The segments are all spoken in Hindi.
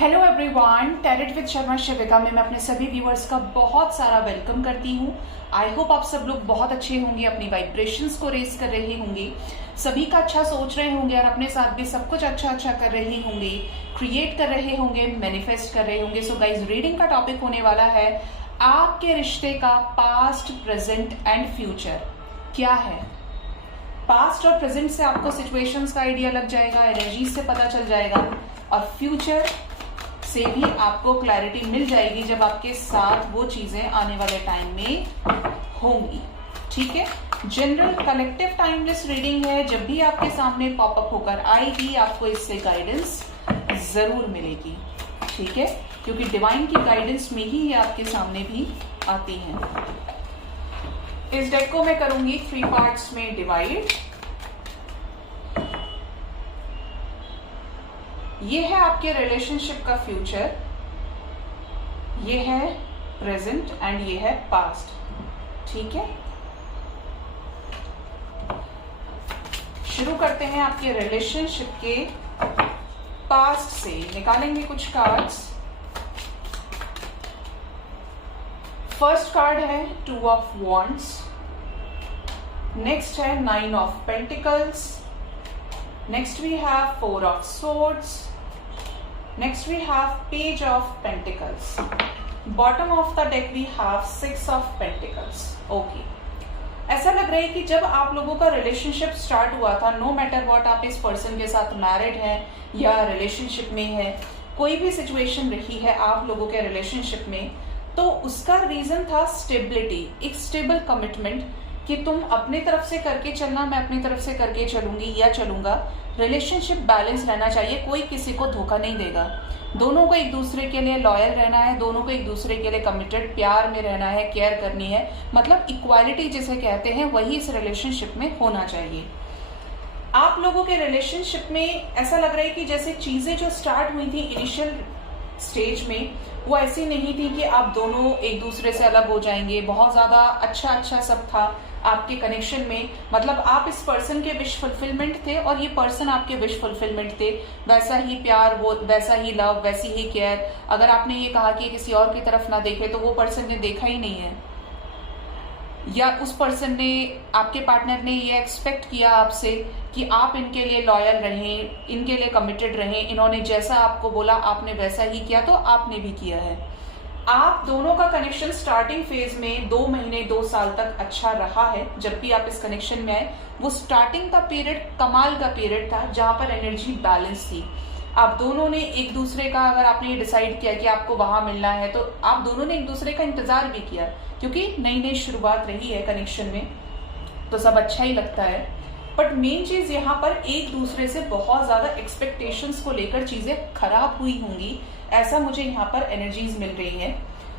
Hello everyone, talent with Sharma Shivika में मैं अपने सभी व्यूअर्स का बहुत सारा वेलकम करती हूँ। आई होप आप सब लोग बहुत अच्छे होंगे, अपनी वाइब्रेशंस को रेज कर रहे होंगे, सभी का अच्छा सोच रहे होंगे और अपने साथ भी सब कुछ अच्छा कर रहे होंगे, क्रिएट कर रहे होंगे, मैनिफेस्ट कर रहे होंगे। सो गाइज, रीडिंग का टॉपिक होने वाला है आपके रिश्ते का पास्ट, प्रेजेंट एंड फ्यूचर क्या है। पास्ट और प्रेजेंट से आपको सिचुएशंस का आइडिया लग जाएगा, एनर्जीज से पता चल जाएगा, और फ्यूचर से भी आपको क्लैरिटी मिल जाएगी जब आपके साथ वो चीजें आने वाले टाइम में होंगी। ठीक है, जनरल कलेक्टिव टाइमलेस रीडिंग है। जब भी आपके सामने पॉपअप होकर आएगी आपको इससे गाइडेंस जरूर मिलेगी। ठीक है, क्योंकि डिवाइन की गाइडेंस में ही ये आपके सामने भी आती है। इस डेक को मैं करूंगी 3 पार्ट्स में डिवाइड। ये है आपके रिलेशनशिप का फ्यूचर, ये है प्रेजेंट एंड ये है पास्ट। ठीक है, शुरू करते हैं आपके रिलेशनशिप के पास्ट से। निकालेंगे कुछ कार्ड्स। फर्स्ट कार्ड है 2 ऑफ वॉन्ड्स, नेक्स्ट है 9 of pentacles, next we have 4 of swords, next we have page of pentacles, bottom of the deck we have 6 of pentacles. Okay, ऐसा लग रहा है कि जब आप लोगों का रिलेशनशिप स्टार्ट हुआ था, नो मैटर व्हाट, आप इस पर्सन के साथ मैरिड हैं या रिलेशनशिप में है, कोई भी सिचुएशन रही है आप लोगों के रिलेशनशिप में, तो उसका रीजन था स्टेबिलिटी, एक स्टेबल कमिटमेंट कि तुम अपने तरफ से करके चलना, मैं अपनी तरफ से करके चलूंगी या चलूंगा। रिलेशनशिप बैलेंस रहना चाहिए, कोई किसी को धोखा नहीं देगा, दोनों को एक दूसरे के लिए लॉयल रहना है, दोनों को एक दूसरे के लिए कमिटेड, प्यार में रहना है, केयर करनी है, मतलब इक्वालिटी जिसे कहते हैं वही इस रिलेशनशिप में होना चाहिए। आप लोगों के रिलेशनशिप में ऐसा लग रहा है कि जैसे चीजें जो स्टार्ट हुई थी इनिशियल स्टेज में, वो ऐसी नहीं थी कि आप दोनों एक दूसरे से अलग हो जाएंगे। बहुत ज्यादा अच्छा सब था आपके कनेक्शन में, मतलब आप इस पर्सन के विश फुलफिलमेंट थे और ये पर्सन आपके विश फुलफिलमेंट थे। वैसा ही प्यार, वो वैसा ही लव, वैसी ही केयर। अगर आपने ये कहा कि किसी और की तरफ ना देखे तो वो पर्सन ने देखा ही नहीं है, या उस पर्सन ने, आपके पार्टनर ने ये एक्सपेक्ट किया आपसे कि आप इनके लिए लॉयल रहें, इनके लिए कमिटेड रहें। इन्होंने जैसा आपको बोला आपने वैसा ही किया, तो आपने भी किया है। आप दोनों का कनेक्शन स्टार्टिंग फेज में 2 महीने 2 साल तक अच्छा रहा है। जब भी आप इस कनेक्शन में आए, वो स्टार्टिंग का पीरियड कमाल का पीरियड था जहां पर एनर्जी बैलेंस थी। आप दोनों ने एक दूसरे का, अगर आपने ये डिसाइड किया कि आपको वहां मिलना है, तो आप दोनों ने एक दूसरे का इंतजार भी किया, क्योंकि नई शुरुआत रही है कनेक्शन में, तो सब अच्छा ही लगता है। बट मेन चीज यहाँ पर एक दूसरे से बहुत ज्यादा एक्सपेक्टेशंस को लेकर चीजें खराब हुई होंगी, ऐसा मुझे यहाँ पर एनर्जीज मिल रही है।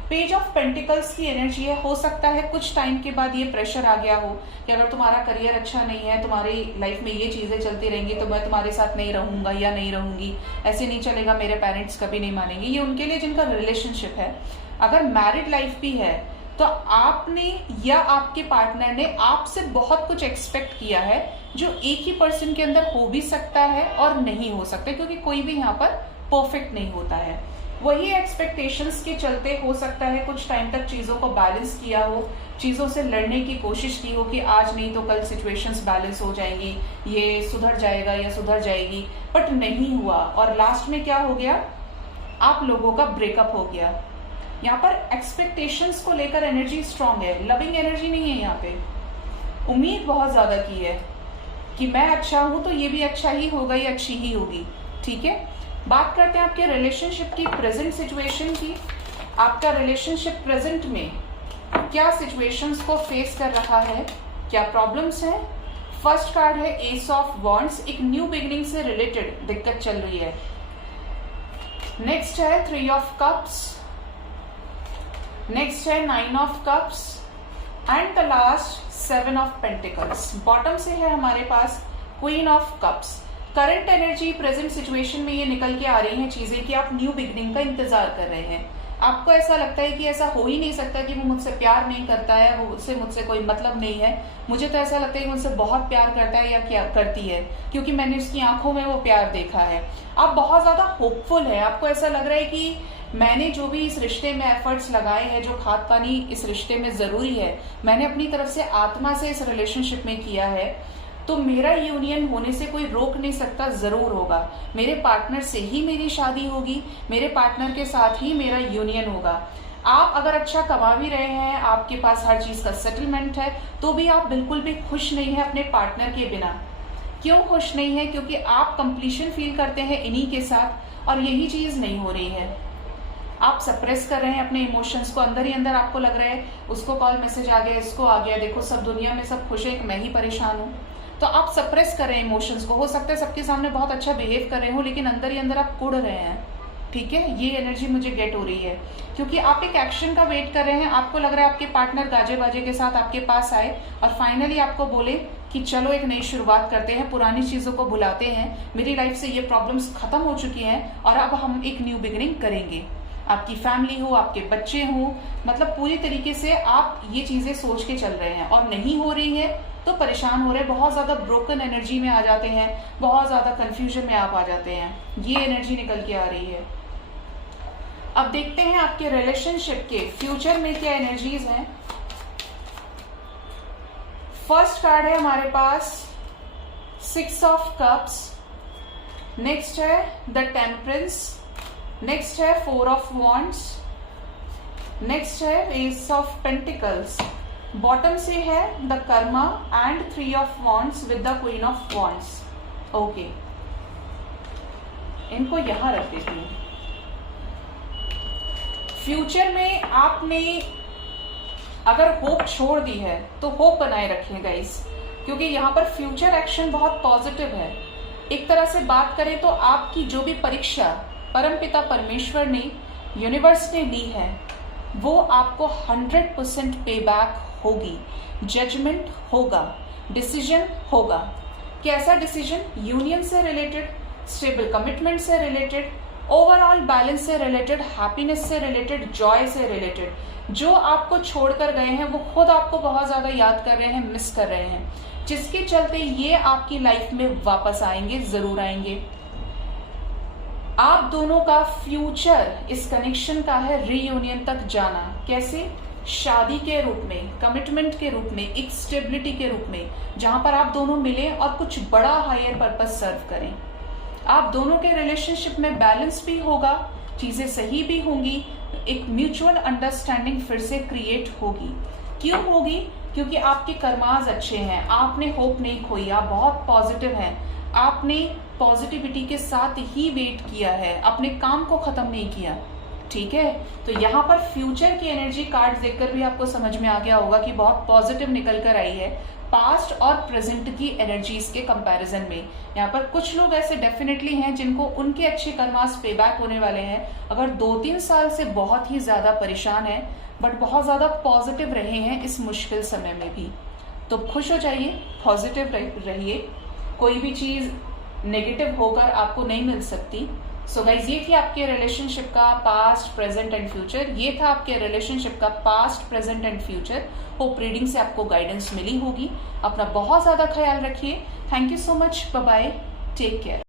पेज ऑफ पेंटिकल्स की एनर्जी है। हो सकता है कुछ टाइम के बाद ये प्रेशर आ गया हो कि अगर तुम्हारा करियर अच्छा नहीं है, तुम्हारी लाइफ में ये चीजें चलती रहेंगी, तो मैं तुम्हारे साथ नहीं रहूंगा या नहीं रहूंगी, ऐसे नहीं चलेगा, मेरे पेरेंट्स कभी नहीं मानेंगे। ये उनके लिए जिनका रिलेशनशिप है। अगर मैरिड लाइफ भी है तो आपने या आपके पार्टनर ने आपसे बहुत कुछ एक्सपेक्ट किया है, जो एक ही पर्सन के अंदर हो भी सकता है और नहीं हो सकता, क्योंकि कोई भी यहाँ पर परफेक्ट नहीं होता है। वही एक्सपेक्टेशंस के चलते हो सकता है कुछ टाइम तक चीजों को बैलेंस किया हो, चीजों से लड़ने की कोशिश की हो कि आज नहीं तो कल सिचुएशंस बैलेंस हो जाएंगी, ये सुधर जाएगा या सुधर जाएगी, बट नहीं हुआ। और लास्ट में क्या हो गया, आप लोगों का ब्रेकअप हो गया। यहाँ पर एक्सपेक्टेशंस को लेकर एनर्जी स्ट्रांग है, लविंग एनर्जी नहीं है। यहाँ पे उम्मीद बहुत ज्यादा की है कि मैं अच्छा हूं तो ये भी अच्छा ही होगा, ये अच्छी ही होगी। ठीक है, बात करते हैं आपके रिलेशनशिप की प्रेजेंट सिचुएशन की। आपका रिलेशनशिप प्रेजेंट में क्या सिचुएशंस को फेस कर रहा है, क्या प्रॉब्लम्स हैं। फर्स्ट कार्ड है एस ऑफ वॉन्ड्स, एक न्यू बिगिनिंग से रिलेटेड दिक्कत चल रही है। नेक्स्ट है 3 ऑफ कप्स, नेक्स्ट है 9 of cups and the last 7 of pentacles. Bottom से है हमारे पास queen of cups. Current energy present situation में ये निकल के आ रही है चीजें कि आप न्यू बिगिनिंग का इंतजार कर रहे हैं। आपको ऐसा लगता है कि ऐसा हो ही नहीं सकता कि वो मुझसे प्यार नहीं करता है, वो उससे मुझसे कोई मतलब नहीं है। मुझे तो ऐसा लगता है कि मुझसे बहुत प्यार करता है या क्या करती है, क्योंकि मैंने उसकी आंखों में वो प्यार देखा है। आप बहुत ज्यादा होपफुल है, आपको ऐसा लग रहा है कि मैंने जो भी इस रिश्ते में एफर्ट्स लगाए हैं, जो खाद पानी इस रिश्ते में जरूरी है, मैंने अपनी तरफ से आत्मा से इस रिलेशनशिप में किया है, तो मेरा यूनियन होने से कोई रोक नहीं सकता, जरूर होगा। मेरे पार्टनर से ही मेरी शादी होगी, मेरे पार्टनर के साथ ही मेरा यूनियन होगा। आप अगर अच्छा कमा भी रहे हैं, आपके पास हर चीज का सेटलमेंट है, तो भी आप बिल्कुल भी खुश नहीं है अपने पार्टनर के बिना। क्यों खुश नहीं है? क्योंकि आप कंप्लीशन फील करते हैं इन्हीं के साथ, और यही चीज नहीं हो रही है। आप सप्रेस कर रहे हैं अपने इमोशंस को, अंदर ही अंदर आपको लग रहा है उसको कॉल मैसेज आ गया, इसको आ गया, देखो सब दुनिया में सब खुश है, मैं ही परेशान हूँ। तो आप सप्रेस कर रहे हैं इमोशंस को। हो सकता है सबके सामने बहुत अच्छा बिहेव कर रहे हो, लेकिन अंदर ही अंदर आप कुड़ रहे हैं। ठीक है, ये एनर्जी मुझे गेट हो रही है, क्योंकि आप एक एक्शन का वेट कर रहे हैं। आपको लग रहा है आपके पार्टनर गाजे बाजे के साथ आपके पास आए और फाइनली आपको बोले कि चलो एक नई शुरुआत करते हैं, पुरानी चीजों को भुलाते हैं, मेरी लाइफ से ये प्रॉब्लम्स खत्म हो चुकी हैं और अब हम एक न्यू बिगिनिंग करेंगे। आपकी फैमिली हो, आपके बच्चे हो, मतलब पूरी तरीके से आप ये चीजें सोच के चल रहे हैं, और नहीं हो रही है तो परेशान हो रहे हैं, बहुत ज्यादा ब्रोकन एनर्जी में आ जाते हैं, बहुत ज्यादा कंफ्यूजन में आप आ जाते हैं। ये एनर्जी निकल के आ रही है। अब देखते हैं आपके रिलेशनशिप के फ्यूचर में क्या एनर्जीज हैं। फर्स्ट कार्ड है हमारे पास 6 ऑफ कप्स, नेक्स्ट है द टेम्परेंस, नेक्स्ट है 4 ऑफ वॉन्ड्स, नेक्स्ट है एस ऑफ पेंटिकल्स, बॉटम से है the Karma and 3 of wands with the queen of wands. Okay, इनको यहां रख देती हूं। फ्यूचर में आपने अगर होप छोड़ दी है तो होप बनाए रखें गाइस, क्योंकि यहाँ पर फ्यूचर एक्शन बहुत पॉजिटिव है। एक तरह से बात करें तो आपकी जो भी परीक्षा परमपिता परमेश्वर ने, यूनिवर्स ने ली है, वो आपको 100% पे बैक होगी। जजमेंट होगा, डिसीजन होगा। कैसा डिसीजन? यूनियन से रिलेटेड, स्टेबल कमिटमेंट से रिलेटेड, ओवरऑल बैलेंस से रिलेटेड, हैप्पीनेस से रिलेटेड, जॉय से रिलेटेड। जो आपको छोड़कर गए हैं वो खुद आपको बहुत ज्यादा याद कर रहे हैं, मिस कर रहे हैं, जिसके चलते ये आपकी लाइफ में वापस आएंगे, जरूर आएंगे। आप दोनों का फ्यूचर इस कनेक्शन का है रीयूनियन तक जाना। कैसे? शादी के रूप में, कमिटमेंट के रूप में, एक स्टेबिलिटी के रूप में, जहां पर आप दोनों मिले और कुछ बड़ा हायर पर्पस सर्व करें। आप दोनों के रिलेशनशिप में बैलेंस भी होगा, चीजें सही भी होंगी, एक म्यूचुअल अंडरस्टैंडिंग फिर से क्रिएट होगी। क्यों होगी? क्योंकि आपके कर्माज अच्छे हैं, आपने होप नहीं खोई, आप बहुत पॉजिटिव हैं, आपने पॉजिटिविटी के साथ ही वेट किया है, अपने काम को खत्म नहीं किया। ठीक है, तो यहाँ पर फ्यूचर की एनर्जी कार्ड देखकर भी आपको समझ में आ गया होगा कि बहुत पॉजिटिव निकल कर आई है पास्ट और प्रेजेंट की एनर्जीज के कंपैरिजन में। यहाँ पर कुछ लोग ऐसे डेफिनेटली हैं जिनको उनके अच्छे कर्मास पे बैक होने वाले हैं। अगर 2-3 साल से बहुत ही ज्यादा परेशान है, बट बहुत ज्यादा पॉजिटिव रहे हैं इस मुश्किल समय में भी, तो खुश हो जाइए, पॉजिटिव रहिए। कोई भी चीज नेगेटिव होकर आपको नहीं मिल सकती। सो गाइज, ये थी आपके रिलेशनशिप का पास्ट, प्रेजेंट एंड फ्यूचर। ये था आपके रिलेशनशिप का past, present and future. Hope reading से आपको गाइडेंस मिली होगी। अपना बहुत ज्यादा ख्याल रखिए। Thank you so much, bye bye, take care.